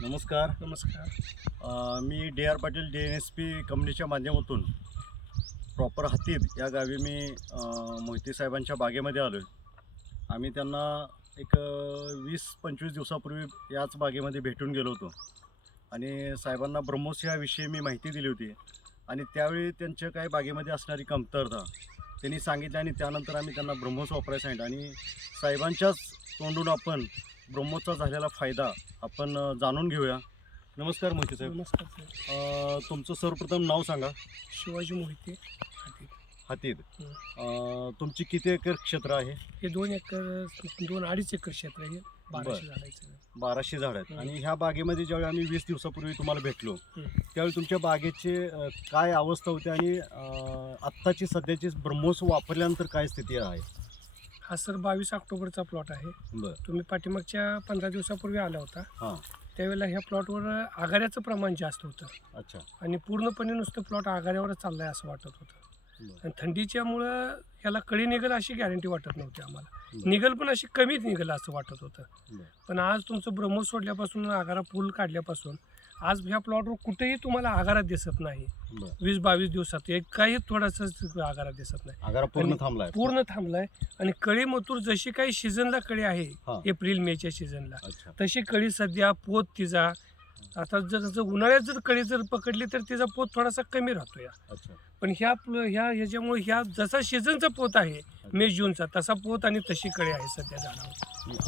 नमस्कार. मी D R Patil DNSP कंपनीच्या माध्यमातून प्रॉपर हातीद या गावी मी मोहिते साहेबांच्या बागेमध्ये आलो आहे. आम्ही त्यांना एक 20-25 दिवसापूर्वी याच बागेमध्ये भेटून गेलो होतो आणि साहेबांना ब्रह्मोस याविषयी मी माहिती दिली होती आणि त्यावेळी त्यांच्या काही बागेमध्ये असणारी कमतरता त्यांनी सांगितली आणि त्यानंतर आम्ही त्यांना ब्रह्मोस वापरायला सांगितलं आणि साहेबांच्याच तोंडून आपण ब्रह्मोसचा झालेला फायदा आपण जाणून घेऊया. नमस्कार मोहिते साहेब. नमस्कार साहेब. तुमचं सर्वप्रथम नाव सांगा. शिवाजी मोहिते. हातीद. तुमची किती एकर क्षेत्र आहे? हे 2-2.5 एकर क्षेत्र आहे. 1200 झाडायचं. 1200 झाड आहेत. आणि ह्या बागेमध्ये ज्यावेळी आम्ही 20 दिवसापूर्वी तुम्हाला भेटलो त्यावेळी तुमच्या बागेची काय अवस्था होती आणि आत्ताची सध्याची ब्रह्मोस वापरल्यानंतर काय स्थिती आहे? हा सर 22 ऑक्टोबरचा प्लॉट आहे. बरं. तुम्ही पाठीमागच्या 15 दिवसापूर्वी आला होता. हां. त्यावेळेला ह्या प्लॉटवर आघाऱ्याचं प्रमाण जास्त होतं. अच्छा. आणि पूर्णपणे नुसतं प्लॉट आघाऱ्यावरच चाललं आहे असं वाटत होतं. आणि थंडीच्यामुळं ह्याला कळी निघेल अशी गॅरंटी वाटत नव्हती आम्हाला. निघेल पण अशी कमीच निघेल असं वाटत होतं. पण आज तुमचं ब्रह्मोस सोडल्यापासून आघारा फुल काढल्यापासून आज ह्या प्लॉटवर कुठेही तुम्हाला आघारा दिसत नाही. 20-22 दिवसात एक काही थोडासा आघारा दिसत नाही. आघारा पूर्ण थांबलाय आणि कळी मथूर जशी काही सीझनला कळी आहे एप्रिल मेच्या सीझनला तशी कळी सध्या पोत तिचा आता जर उन्हाळ्यात जर कळी जर पकडली तर तिचा पोत थोडासा कमी राहतो या. पण ह्याच्यामुळे ह्या जसा सीझनचा पोत आहे मे जूनचा तसा पोत आणि तशी कळी आहे सध्या झाडावर.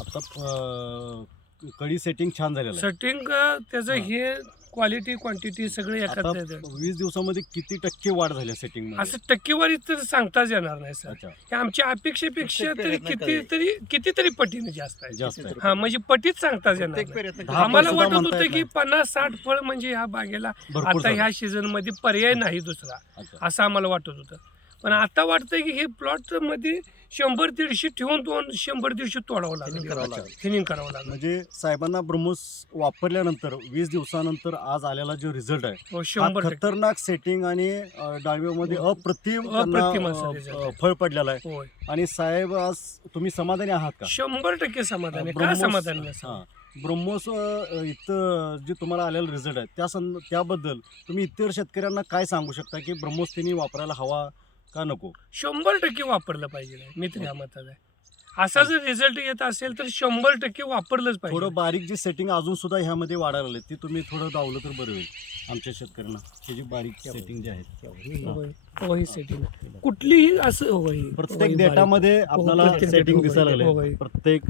आता कळी सेटिंग छान झालेलं आहे. सेटिंग त्याचं हे क्वालिटी क्वांटिटी सगळे एकत्र. 20 दिवसामध्ये किती टक्के वाढ झाली सेटिंग? असं टक्केवारी तर सांगताच येणार नाही सर. हे आमच्या अपेक्षेपेक्षा तरी कितीतरी पटीने जास्त आहे. हा म्हणजे पटीत सांगताच येणार नाही. आम्हाला वाटत होतं की 50-60 फळ म्हणजे ह्या बागेला आता ह्या सीझन मध्ये पर्याय नाही दुसरा असं आम्हाला वाटत होतं. पण आता वाटतंय की हे प्लॉट मध्ये 100-150 ठेवून 100-150 तोडावं लागेल, थिनिंग करावं लागेल. म्हणजे साहेबांना ब्रह्मोस वापरल्यानंतर 20 दिवसानंतर आज आलेला जो रिझल्ट आहे 100% खतरनाक सेटिंग आणि डाळिंबामध्ये अप्रतिम फळ पडलेलं आहे. आणि साहेब आज तुम्ही समाधानी आहात का? 100% समाधानी. का समाधानी नसतं? ब्रह्मोस इथं जे तुम्हाला आलेला रिझल्ट आहे त्याबद्दल तुम्ही इतर शेतकऱ्यांना काय सांगू शकता की ब्रह्मोस त्यांनी वापरायला हवा का नको? 100% वापरलं पाहिजे. मी तर या मतात आहे. असा जर रिझल्ट येत असेल तर 100% वापरलंच पाहिजे. थोडं बारीक जी सेटिंग अजून सुद्धा ह्यामध्ये वाढायला लागली ती तुम्ही थोडं दावलं तर बरं होईल आमच्या शेतकऱ्यांना. ही जी बारीक सेटिंग जी आहे सेटिंग कुठलीही असं प्रत्येक डेटामध्ये आपल्याला सेटिंग दिसायला लागले. प्रत्येक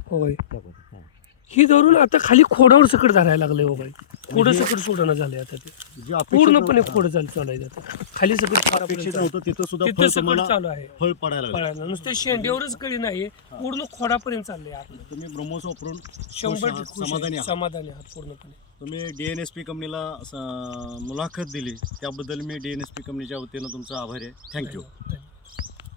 ही धरून आता खाली खोडावर सकट धरायला लागले. हो बाई खोडं सकट सोडणं झाले आता ते पूर्णपणे खोड चालू आहे. खाली सकट अपेक्षित नव्हतं तिथं सुद्धा सकट चालू आहे. फळ पडायला नुसते शेंड्यावरच कळी नाही पूर्ण खोडापर्यंत चालले. तुम्ही ब्रह्मोस वापरून 100% समाधानी आहात पूर्णपणे. तुम्ही DNSP कंपनीला मुलाखत दिली त्याबद्दल मी DNSP कंपनीच्या वतीनं तुमचा आभारी आहे. थँक्यू.